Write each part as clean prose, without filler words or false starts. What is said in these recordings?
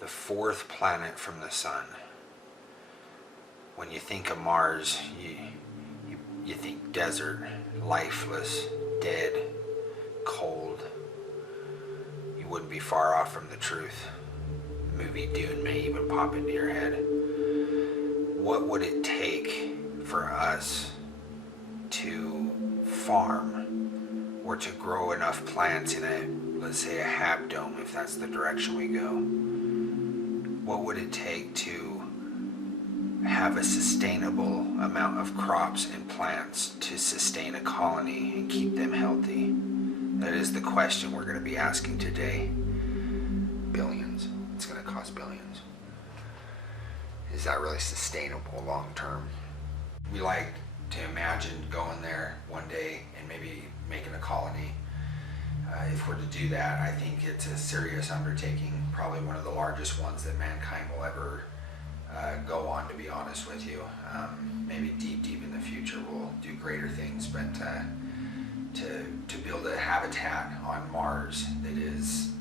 the fourth planet from the sun. When you think of Mars, you think desert, lifeless, dead, cold. You wouldn't be far off from the truth. Movie Dune may even pop into your head. What would it take for us to farm or to grow enough plants in a, let's say, a habdome, if that's the direction we go? What would it take to have a sustainable amount of crops and plants to sustain a colony and keep them healthy? That is the question we're going to be asking today. Billions. It's going to cost billions. Is that really sustainable long term? We like to imagine going there one day and maybe making a colony. If we're to do that, I think it's a serious undertaking, probably one of the largest ones that mankind will ever go on, to be honest with you. Maybe deep in the future we'll do greater things, but to build a habitat on Mars that is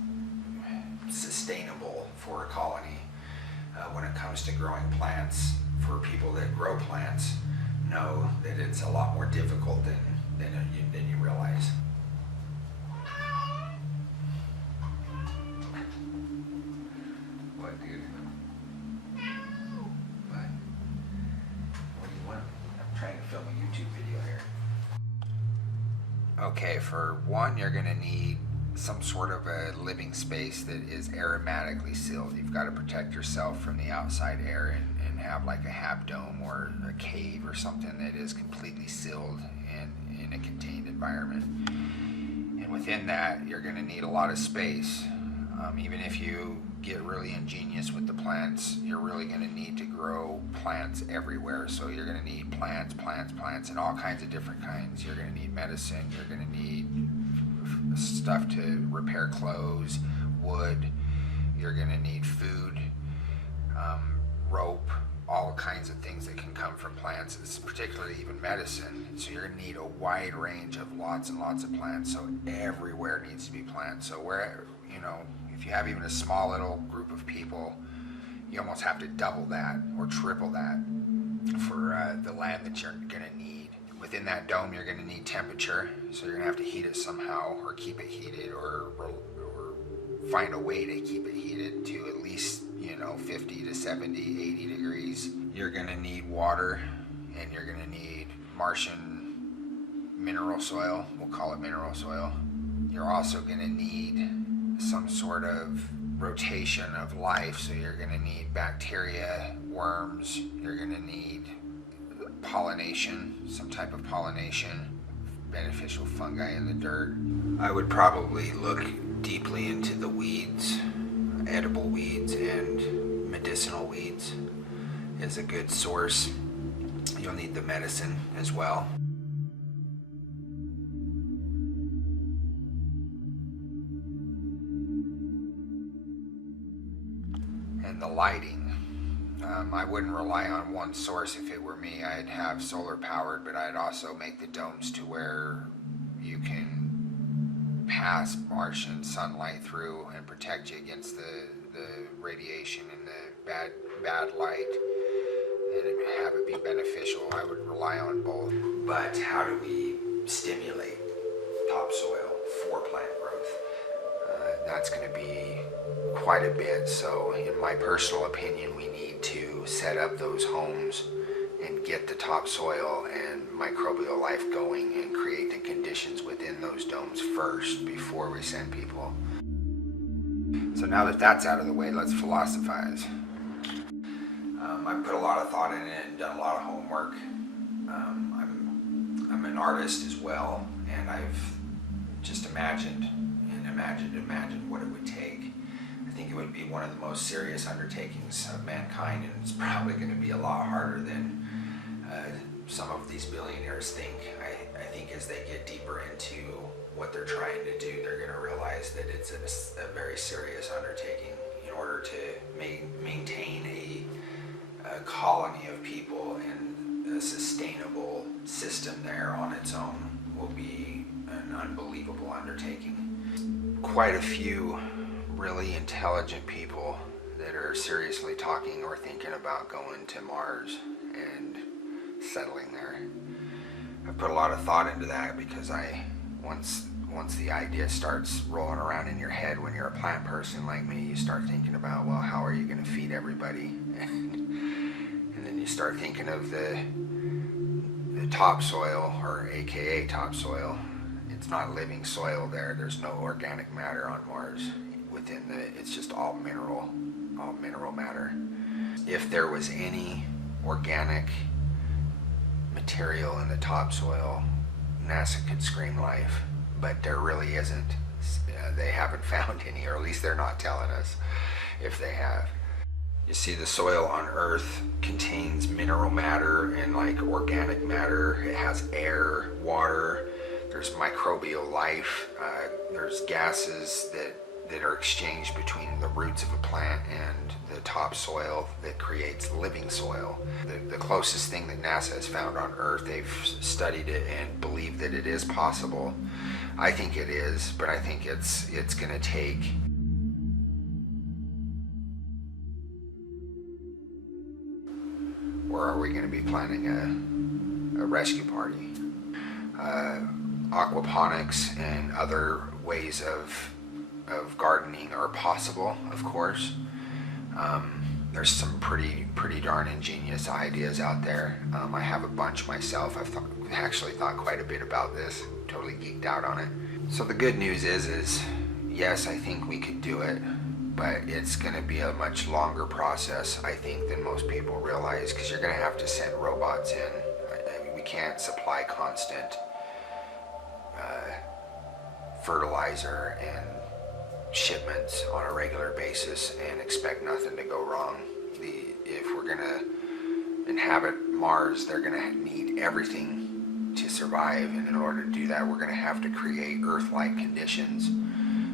sustainable for a colony, when it comes to growing plants, for people that grow plants, know that it's a lot more difficult than you realize. What, dude? What? What do you want? I'm trying to film a YouTube video here. Okay, for one, you're going to need some sort of a living space that is aromatically sealed. You've got to protect yourself from the outside air and have like a habdome or a cave or something that is completely sealed and in a contained environment. And within that, you're going to need a lot of space. Even if you get really ingenious with the plants, you're really going to need to grow plants everywhere. So you're going to need plants, and all kinds of different kinds. You're going to need medicine. You're going to need stuff to repair clothes, wood. You're going to need food, rope, all kinds of things that can come from plants, particularly even medicine. So you're going to need a wide range of lots and lots of plants. So everywhere needs to be plants. So where, if you have even a small little group of people, you almost have to double that or triple that for the land that you're going to need. Within that dome, you're going to need temperature, so you're going to have to heat it somehow, or keep it heated, or find a way to keep it heated to at least 50 to 70, 80 degrees. You're going to need water, and you're going to need Martian mineral soil. We'll call it mineral soil. You're also going to need some sort of rotation of life, so you're going to need bacteria, worms. You're going to need pollination, some type of pollination, beneficial fungi in the dirt. I would probably look deeply into the weeds. Edible weeds and medicinal weeds is a good source. You'll need the medicine as well. And the lighting. I wouldn't rely on one source. If it were me, I'd have solar powered, but I'd also make the domes to where you can pass Martian sunlight through and protect you against the radiation and the bad light, and have it be beneficial. I would rely on both. But how do we stimulate topsoil for plant growth? That's going to be quite a bit. So in my personal opinion, we need to set up those homes and get the topsoil and microbial life going and create the conditions within those domes first before we send people. So now that that's out of the way, let's philosophize. I've put a lot of thought in it and done a lot of homework. I'm an artist as well, and I've just imagined what it would take. I think it would be one of the most serious undertakings of mankind, and it's probably going to be a lot harder than some of these billionaires think. I think as they get deeper into what they're trying to do, they're going to realize that it's a very serious undertaking. In order to maintain a colony of people and a sustainable system there on its own will be an unbelievable undertaking. Quite a few really intelligent people that are seriously talking or thinking about going to Mars and settling there. I put a lot of thought into that because once the idea starts rolling around in your head when you're a plant person like me, you start thinking about, well, how are you going to feed everybody? And then you start thinking of the topsoil, or AKA topsoil. It's not living soil there. There's no organic matter on Mars. It's just all mineral matter. If there was any organic material in the topsoil, NASA could scream life, but there really isn't. They haven't found any, or at least they're not telling us if they have. You see, the soil on Earth contains mineral matter and like organic matter. It has air, water, there's microbial life, there's gases that are exchanged between the roots of a plant and the topsoil that creates living soil. The closest thing that NASA has found on Earth, they've studied it and believe that it is possible. I think it is, but I think it's going to take or are we going to be planning a rescue party? Aquaponics and other ways of gardening are possible, of course. There's some pretty darn ingenious ideas out there. I have a bunch myself. I've actually thought quite a bit about this, totally geeked out on it. So the good news is yes, I think we could do it, but it's going to be a much longer process, I think, than most people realize, because you're going to have to send robots in. I mean, we can't supply constant fertilizer and shipments on a regular basis and expect nothing to go wrong. If we're going to inhabit Mars, they're going to need everything to survive, and in order to do that, we're going to have to create Earth-like conditions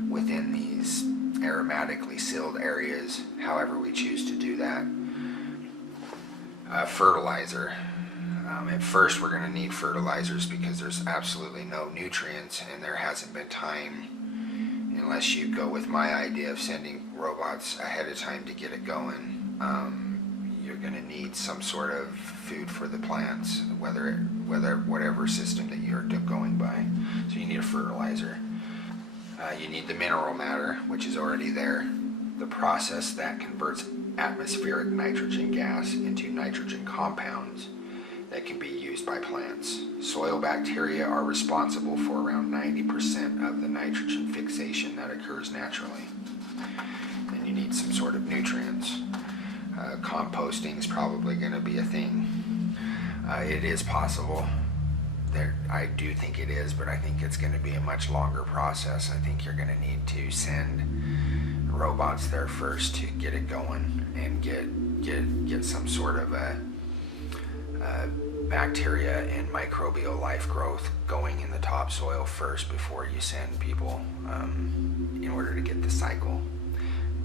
within these aromatically sealed areas, however we choose to do that. Fertilizer. At first we're going to need fertilizers because there's absolutely no nutrients, and there hasn't been time, unless you go with my idea of sending robots ahead of time to get it going. You're going to need some sort of food for the plants, whatever system that you're going by. So you need a fertilizer. You need the mineral matter, which is already there. The process that converts atmospheric nitrogen gas into nitrogen compounds that can be used by plants. Soil bacteria are responsible for around 90% of the nitrogen fixation that occurs naturally. And you need some sort of nutrients. Composting is probably going to be a thing. It is possible. I do think it is, but I think it's going to be a much longer process. I think you're going to need to send robots there first to get it going and get some sort of a bacteria and microbial life growth going in the topsoil first before you send people, in order to get the cycle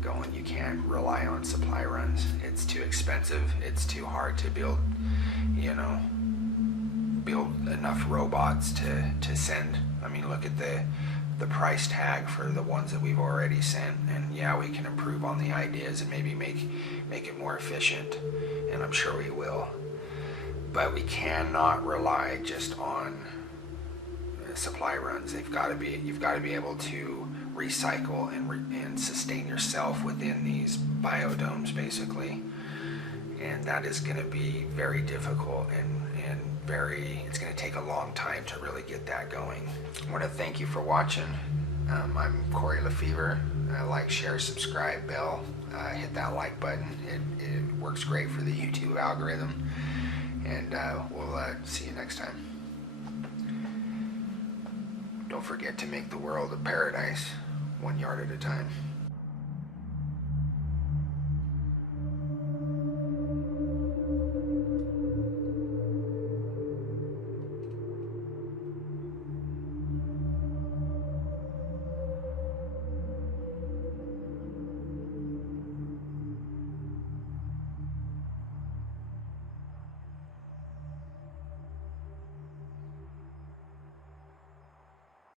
going. You can't rely on supply runs. It's too expensive. It's too hard to build enough robots to send. I mean, look at the price tag for the ones that we've already sent, and yeah, we can improve on the ideas and maybe make it more efficient, and I'm sure we will. But we cannot rely just on supply runs. You've got to be able to recycle and sustain yourself within these biodomes, basically, and that is going to be very difficult and it's going to take a long time to really get that going. I want to thank you for watching. I'm Corey Lefevre. Like, share, subscribe, bell, hit that like button. It works great for the YouTube algorithm, and we'll see you next time. Don't forget to make the world a paradise, 1 yard at a time.